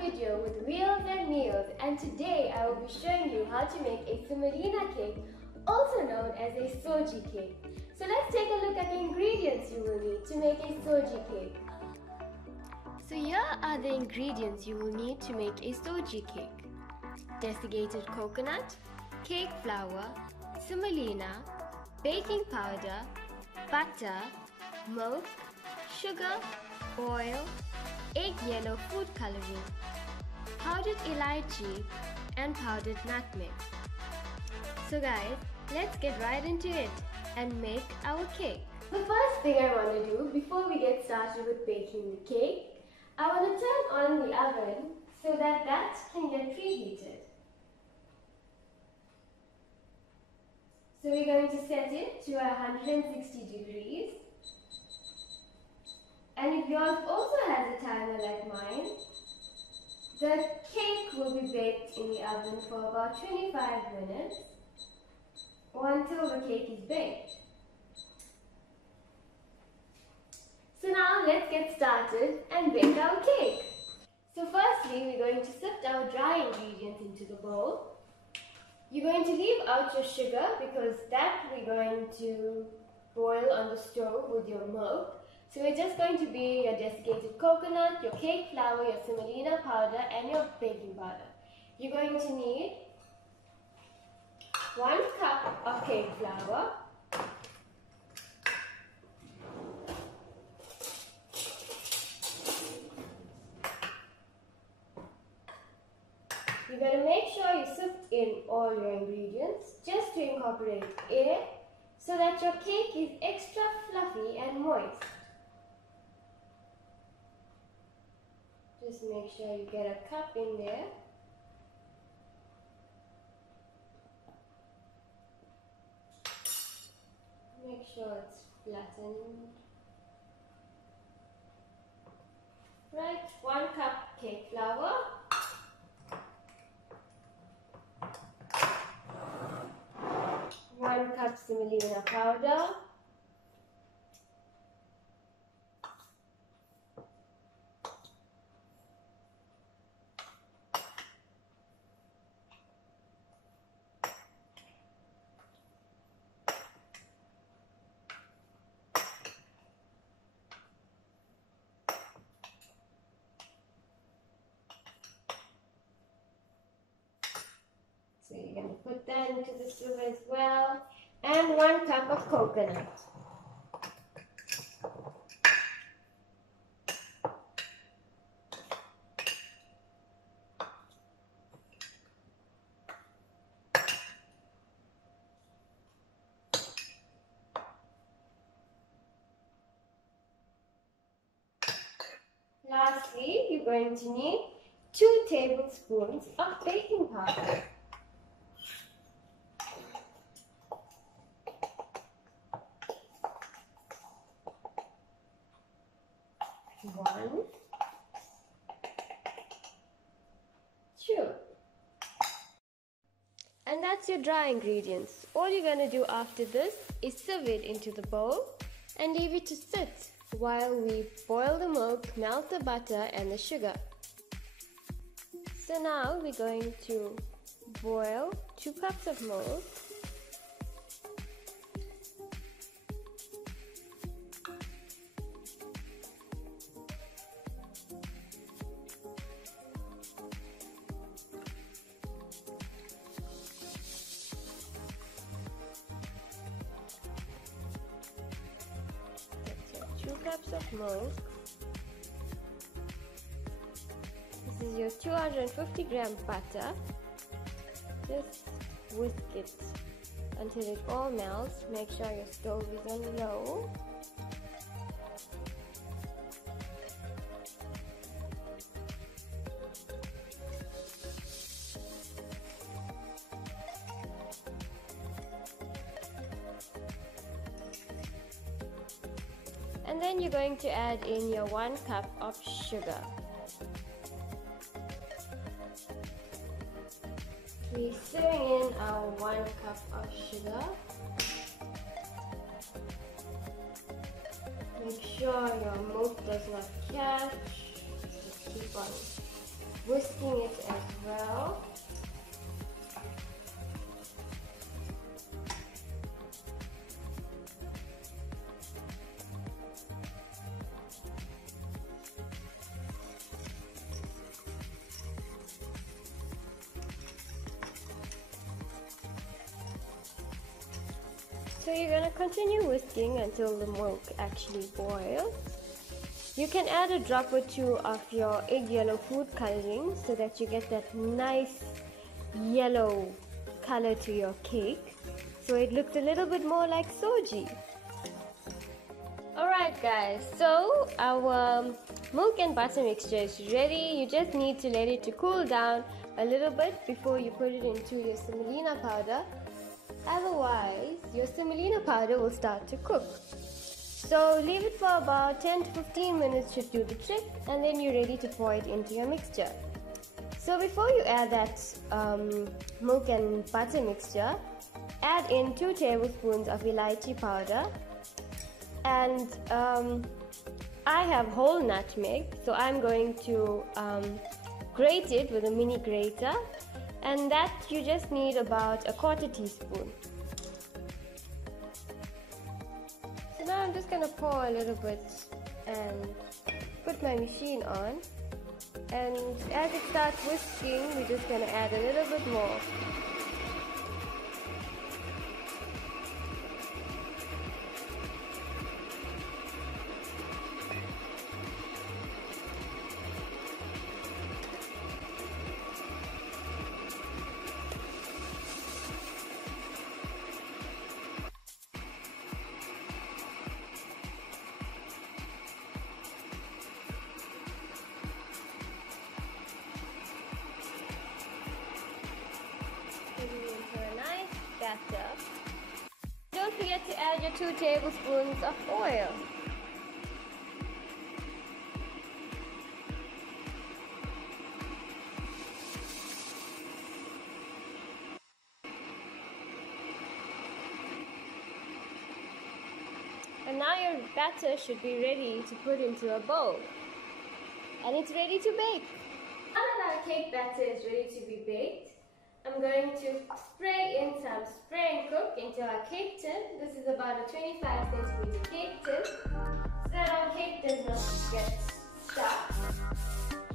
video with Wheels and Meals, and today I will be showing you how to make a Semolina cake, also known as a Soji cake. So let's take a look at the ingredients you will need to make a Soji cake. So here are the ingredients you will need to make a Soji cake. Desiccated coconut, cake flour, semolina, baking powder, butter, milk, sugar, oil, egg yellow food coloring, powdered elaichi and powdered nutmeg. So guys, let's get right into it and make our cake. The first thing I want to do before we get started with baking the cake, I want to turn on the oven so that can get preheated. So we're going to set it to 160 degrees. And if yours also has a timer like mine, the cake will be baked in the oven for about 25 minutes or until the cake is baked. So now let's get started and bake our cake. So firstly, we're going to sift our dry ingredients into the bowl. You're going to leave out your sugar because that we're going to boil on the stove with your milk. So we're just going to be your desiccated coconut, your cake flour, your semolina powder and your baking powder. You're going to need 1 cup of cake flour, you're going to make sure you sift in all your ingredients just to incorporate air so that your cake is extra fluffy and moist. Just make sure you get a cup in there. Make sure it's flattened. Right, 1 cup cake flour. One cup semolina powder. So you're going to put that into the sieve as well. And 1 cup of coconut. Lastly, you're going to need 2 tablespoons of baking powder. One, 2. And that's your dry ingredients. All you're going to do after this is sieve it into the bowl and leave it to sit while we boil the milk, melt the butter and the sugar. So now we're going to boil 2 cups of milk. That's your 2 cups of milk. This is your 250 gram butter. Just whisk it until it all melts. Make sure your stove is on low. And then you're going to add in your 1 cup of sugar. We're stirring in our 1 cup of sugar. Make sure your milk does not catch. Just keep on whisking it as well. So you're gonna continue whisking until the milk actually boils. You can add a drop or two of your egg yellow food coloring so that you get that nice yellow color to your cake, so it looks a little bit more like soji. Alright guys, so our milk and butter mixture is ready. You just need to let it to cool down a little bit before you put it into your semolina powder. Otherwise, your semolina powder will start to cook. So leave it for about 10 to 15 minutes should do the trick, and then you're ready to pour it into your mixture. So before you add that milk and butter mixture, add in 2 tablespoons of elaichi powder, and I have whole nutmeg, so I'm going to grate it with a mini grater, and that you just need about a 1/4 teaspoon. So now I'm just going to pour a little bit and put my machine on, and as it starts whisking, we're just going to add a little bit more. Don't forget to add your 2 tablespoons of oil. And now your batter should be ready to put into a bowl. And it's ready to bake. Now that our cake batter is ready to be baked, I'm going to spray in some spray and cook into our cake tin. This is about a 25 centimeter cake tin, so that our cake does not get stuck.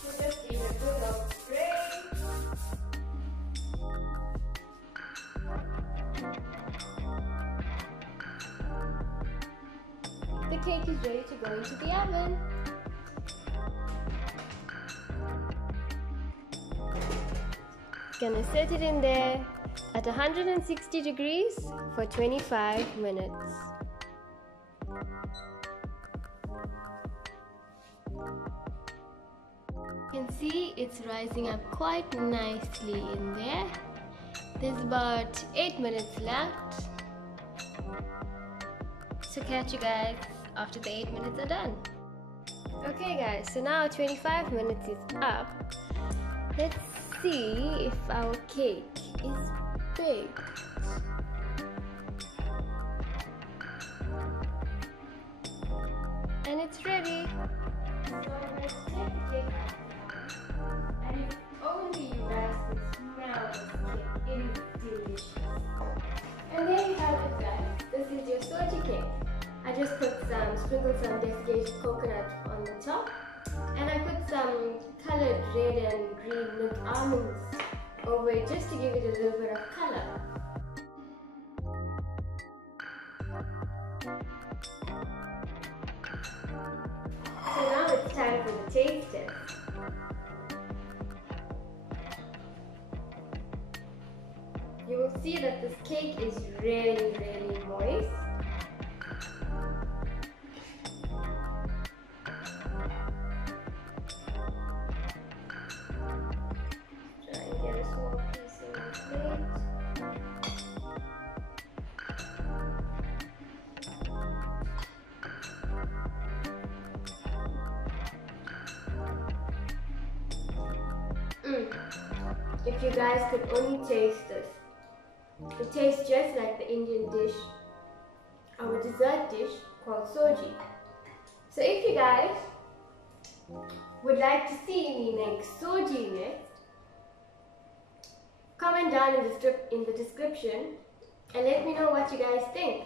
So just give it a good old spray. The cake is ready to go into the oven. Gonna set it in there at 160 degrees for 25 minutes. You can see it's rising up quite nicely in there. There's about 8 minutes left. So catch you guys after the 8 minutes are done. Okay guys, so now 25 minutes is up. Let's see if our cake is baked. And it's ready. So I'm going to take the cake out, and if only you guys can smell this cake, it is delicious. And there you have it guys, this is your soji cake. I just sprinkled some desiccated coconut on the top, and I put some colored red and green milk almonds over it just to give it a little bit of color. So now it's time for the taste test. You will see that this cake is really, really moist. Try and get a small piece in the plate. If you guys could only taste this. It tastes just like the Indian dish, our dessert dish called soji. So if you guys would like to see me make soji next, Comment down in the description and let me know what you guys think.